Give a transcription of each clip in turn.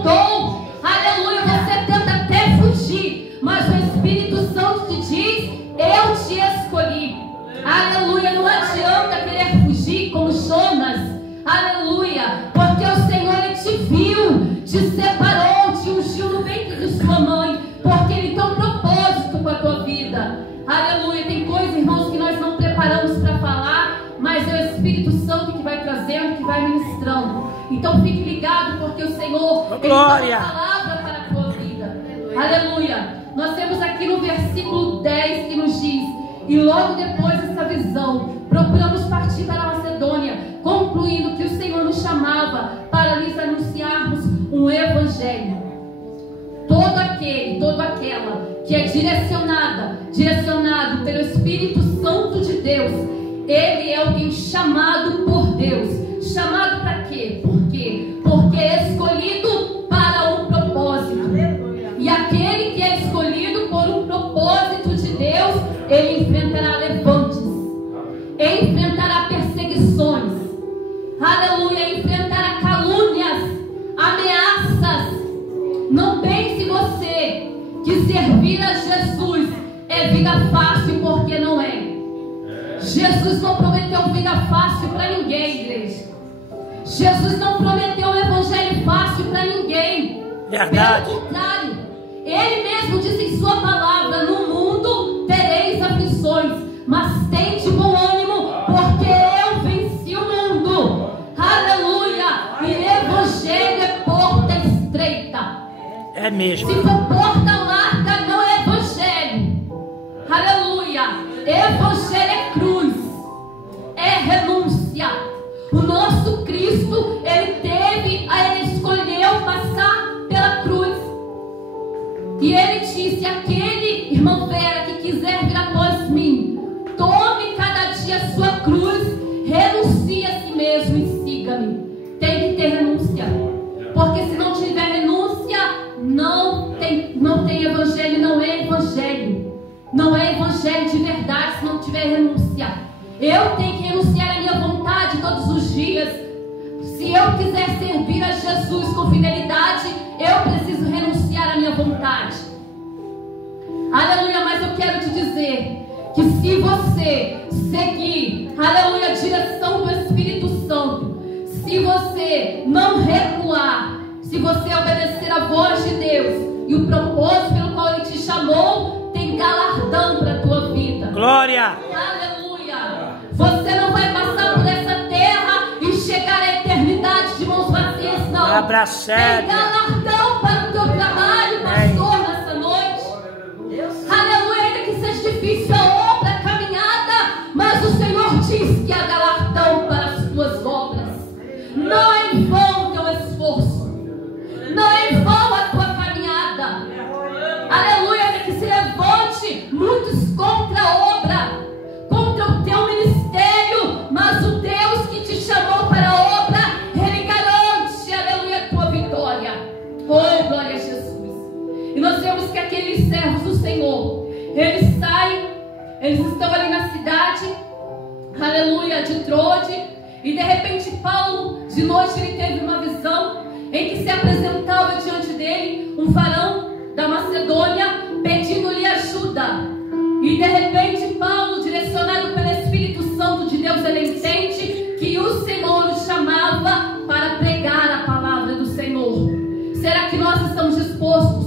voltou. Aleluia, você tenta até fugir, mas o Espírito Santo te diz: eu te escolhi. Aleluia, não adianta querer fugir como Jonas. Aleluia, porque o Senhor, Ele te viu, te separou, te ungiu no ventre de sua mãe, porque Ele tem um propósito com a tua vida. Aleluia, tem coisas, irmãos, que nós não preparamos para falar, mas é o Espírito Santo que vai trazendo, que vai ministrando. Então fique ligado, porque o Senhor, Ele tem uma palavra para a tua vida. Aleluia. Nós temos aqui no versículo 10 que nos diz: e logo depois dessa visão, procuramos partir para a Macedônia, concluindo que o Senhor nos chamava para lhes anunciarmos um evangelho. Todo aquela que é direcionado pelo Espírito Santo de Deus, ele é alguém chamado por Deus. Chamado para quê? Por quê? Porque é escolhido para um propósito. E aquele que é escolhido por um propósito de Deus, ele enfrentará levantes, enfrentará perseguições, aleluia, enfrentará calúnias, ameaças. Não pense você que servir a Jesus é vida fácil, porque não é. Jesus não prometeu vida fácil para ninguém, igreja. Jesus não prometeu um evangelho fácil para ninguém. Verdade. Pelo contrário, Ele mesmo disse em sua palavra: no mundo tereis aflições, mas tende bom ânimo, porque eu venci o mundo. Aleluia. E evangelho é porta estreita. É mesmo. Se for porta larga, não é evangelho. Aleluia. Evangelho é cruz, é renúncia. O nosso Cristo, ele escolheu passar pela cruz. E ele disse: aquele, irmão Vera, que quiser vir após mim, tome cada dia a sua cruz, renuncie a si mesmo e siga-me. Tem que ter renúncia, porque se não tiver renúncia, não tem evangelho. Não é evangelho. Não é evangelho de verdade se não tiver renúncia. Eu tenho que renunciar à minha vontade todos os dias. Se eu quiser servir a Jesus com fidelidade, eu preciso renunciar à minha vontade. Aleluia, mas eu quero te dizer que se você seguir, aleluia, a direção do Espírito Santo, se você não recuar, se você obedecer a voz de Deus e o propósito pelo qual Ele te chamou, tem galardão para a tua vida. Glória! Aleluia! Você não vai passar por essa terra e chegar à eternidade de mãos vazias, não. Tem galardão para o teu trabalho, pastor, nessa noite. Aleluia! Ainda que seja difícil a obra, a caminhada, mas o Senhor diz que há galardão para as tuas obras. Não é em vão o teu esforço, não é em vão a tua caminhada. Aleluia! Ainda que se levante muitos contra a obra, contra o teu ministério, mas o Deus que te chamou para a obra, Ele garante, aleluia, a tua vitória. Oh, glória a Jesus. E nós vemos que aqueles servos do Senhor, eles saem, eles estão ali na cidade, aleluia, de Trode, e de repente Paulo, de noite, ele teve uma visão em que se apresentava diante dele um varão da Macedônia, pedindo-lhe ajuda. E de repente Paulo, direcionado pelo Espírito Santo de Deus, ele entende que o Senhor o chamava para pregar a palavra do Senhor. Será que nós estamos dispostos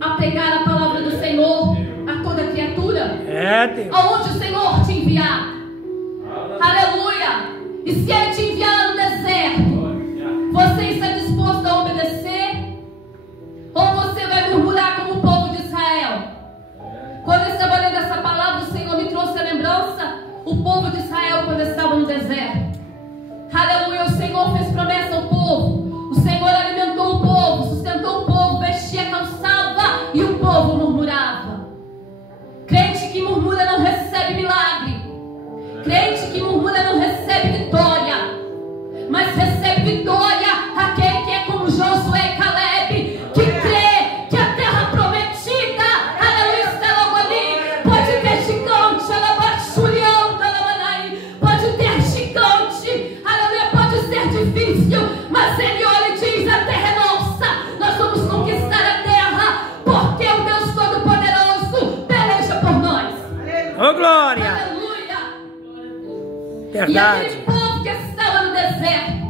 a pregar a palavra do Senhor a toda criatura? É, Deus. Aonde o Senhor te enviar? Aleluia! E se Ele te enviar no deserto, você está disposto a obedecer? Ou você vai murmurar como o povo de Israel? Quando eu estava lendo essa palavra, o Senhor me trouxe a lembrança, o povo de Israel quando estava no deserto. Aleluia, o Senhor fez promessa ao povo, o Senhor alimentou o povo, sustentou o povo, vestia, calçava, e o povo murmurava. Crente que murmura não recebe milagre. Verdade. E aquele povo que estava no deserto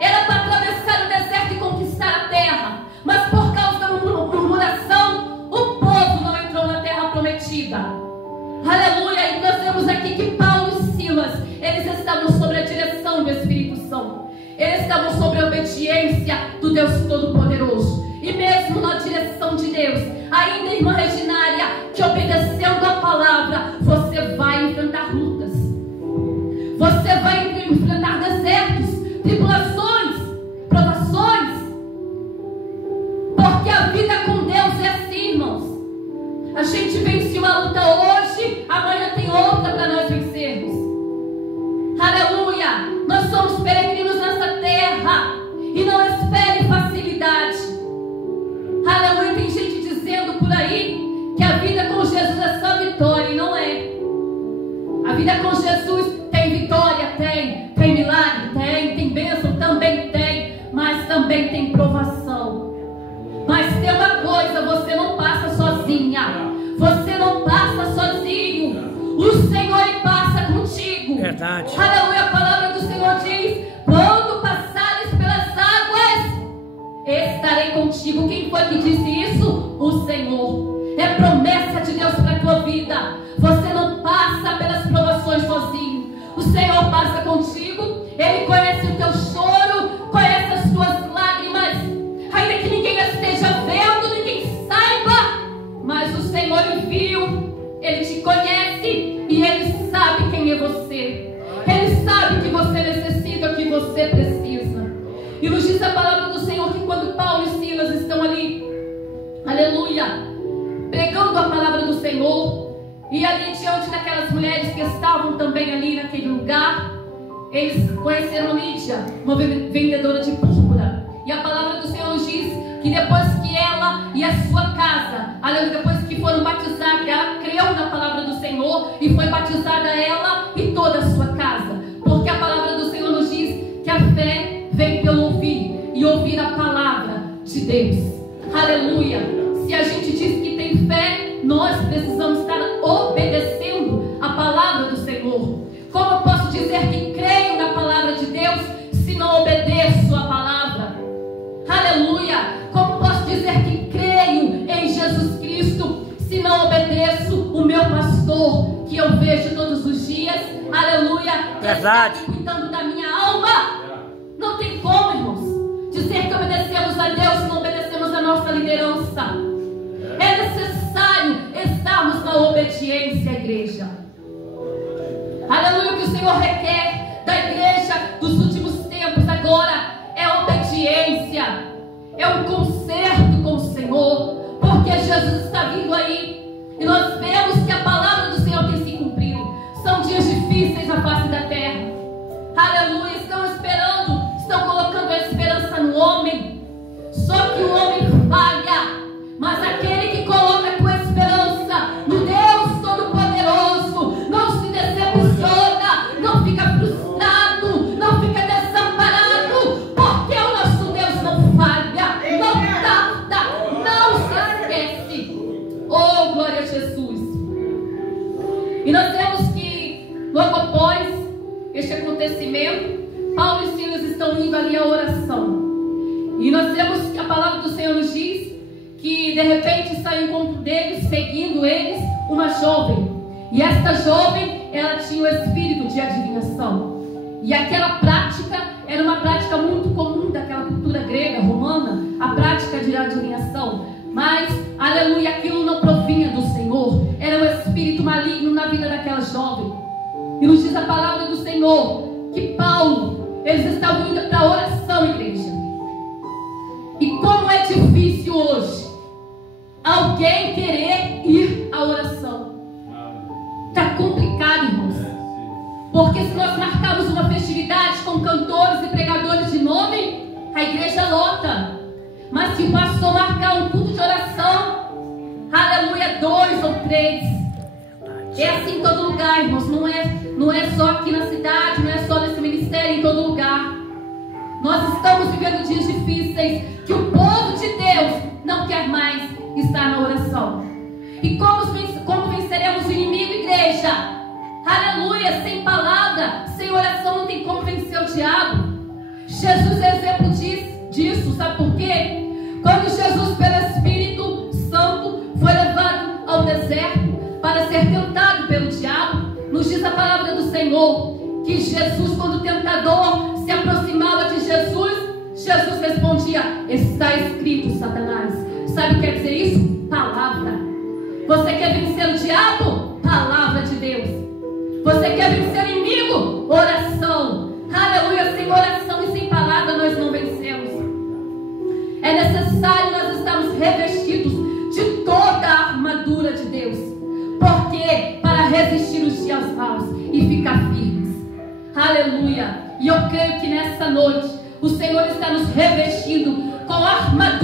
era para atravessar o deserto e conquistar a terra, mas por causa da murmuração, o povo não entrou na terra prometida. Aleluia. E nós vemos aqui que Paulo e Silas, eles estavam sob a direção do Espírito Santo. Eles estavam sob a obediência do Deus Todo-Poderoso. E mesmo na direção de Deus, ainda, irmã Reginária, que obedecendo a palavra, você vai enfrentar lutas. Você vai enfrentar desertos, tribulações, provações. Porque a vida com Deus é assim, irmãos. A gente vence uma luta hoje, amanhã tem outra para nós vencermos. Aleluia. Nós somos peregrinos nessa terra e não espere facilidade. Aleluia. Tem gente dizendo por aí que a vida com Jesus é só vitória, e não é. A vida com Jesus tem vitória, tem milagre, tem bênção, também tem, mas também tem provação. Mas tem uma coisa, você não passa sozinha, você não passa sozinho, o Senhor passa contigo. Verdade. Aleluia. A palavra do Senhor diz: quando passares pelas águas, estarei contigo. Quem foi que disse isso? O Senhor. É promessa de Deus para a tua vida. Você não passa pelas provações sozinho, o Senhor passa contigo. Ele conhece o teu choro, conhece as tuas lágrimas, ainda que ninguém esteja vendo, ninguém saiba, mas o Senhor viu, Ele te conhece e Ele sabe quem é você. Ele sabe que você necessita, que você precisa. E nos diz a palavra do Senhor que quando Paulo e Silas estão ali, aleluia, pregando a palavra do Senhor, e ali diante daquelas mulheres que estavam também ali naquele lugar, eles conheceram Lídia, uma vendedora de púrpura. E a palavra do Senhor nos diz que depois que ela e a sua casa, aleluia, depois que foram batizadas, ela creu na palavra do Senhor e foi batizada ela e toda a sua casa. Porque a palavra do Senhor nos diz que a fé vem pelo ouvir, e ouvir a palavra de Deus. Aleluia. Se a gente diz que tem fé, nós precisamos estar obedecendo a palavra do Senhor. Como eu posso dizer que creio na palavra de Deus se não obedeço a palavra? Aleluia. Como posso dizer que creio em Jesus Cristo se não obedeço o meu pastor, que eu vejo todos os dias? Aleluia. Verdade. Cuidando da minha alma. Não tem como, irmãos, dizer que obedecemos a Deus se não obedecemos a nossa liderança. É necessário estarmos na obediência à igreja. Aleluia. O que o Senhor requer da igreja dos últimos tempos agora é obediência, é um conserto com o Senhor, porque Jesus está vindo aí e nós vemos que a palavra do Senhor tem se cumprido. São dias difíceis na face da terra. Aleluia. Estão esperando, estão colocando a esperança no homem, só que o homem falha. Mas aquele que coloca a tua esperança no Deus Todo-Poderoso não se decepciona, não fica frustrado, não fica desamparado, porque o nosso Deus não falha, não tarda, não se esquece. Oh, glória a Jesus. E nós vemos que logo após este acontecimento, Paulo e Silas estão indo ali à oração. E nós vemos que a palavra do Senhor nos diz que de repente sai ao encontro deles, seguindo eles, uma jovem. E esta jovem, ela tinha o espírito de adivinhação. E aquela prática era uma prática muito comum daquela cultura grega, romana, a prática de adivinhação. Mas, aleluia, aquilo não provinha do Senhor, era um espírito maligno na vida daquela jovem. E nos diz a palavra do Senhor que Paulo, eles estavam indo para a oração, igreja. E como é difícil hoje alguém querer ir à oração. Está complicado, irmãos. Porque se nós marcarmos uma festividade com cantores e pregadores de nome, a igreja lota. Mas se o pastor marcar um culto de oração, aleluia, 2 ou 3. É assim em todo lugar, irmãos. Não é só aqui na cidade, não é só nesse ministério, em todo lugar. Nós estamos vivendo dias difíceis que o povo de Deus não quer mais estar na oração. E como venceremos o inimigo, igreja? aleluia, sem palavra, sem oração, não tem como vencer o diabo. Jesus é exemplo disso, sabe por quê? Quando Jesus, pelo Espírito Santo, foi levado ao deserto para ser tentado pelo diabo, nos diz a palavra do Senhor que Jesus, quando o tentador se aproximava de Jesus, Jesus respondia: está escrito, Satanás. Sabe o que quer dizer isso? Palavra. Você quer vencer o diabo? Palavra de Deus. Você quer vencer o inimigo? Oração. Aleluia. Sem oração e sem palavra nós não vencemos. É necessário nós estarmos revestidos de toda a armadura de Deus. Por quê? Para resistir os dias maus e ficar firmes. Aleluia. E eu creio que nessa noite o Senhor está nos revestindo com a armadura